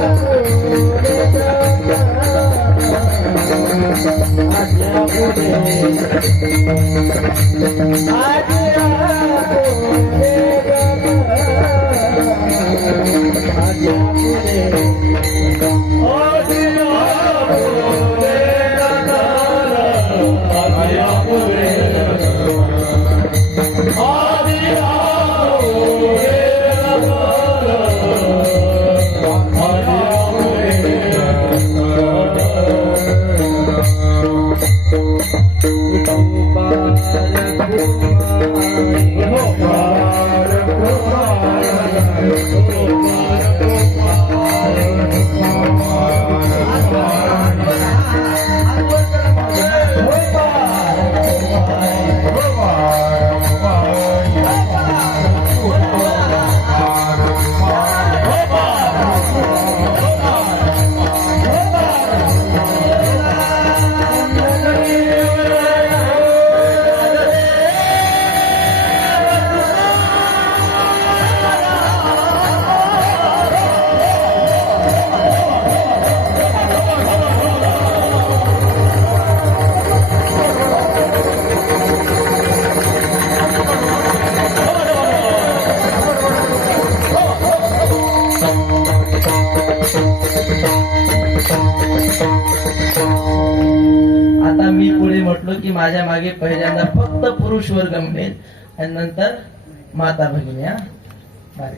आज day. आता मी पुढे म्हटलो की माझ्या मागे पहिल्यांदा फक्त पुरुष वर्ग म्हणेल आणि नंतर माता भगिनी हा बारे.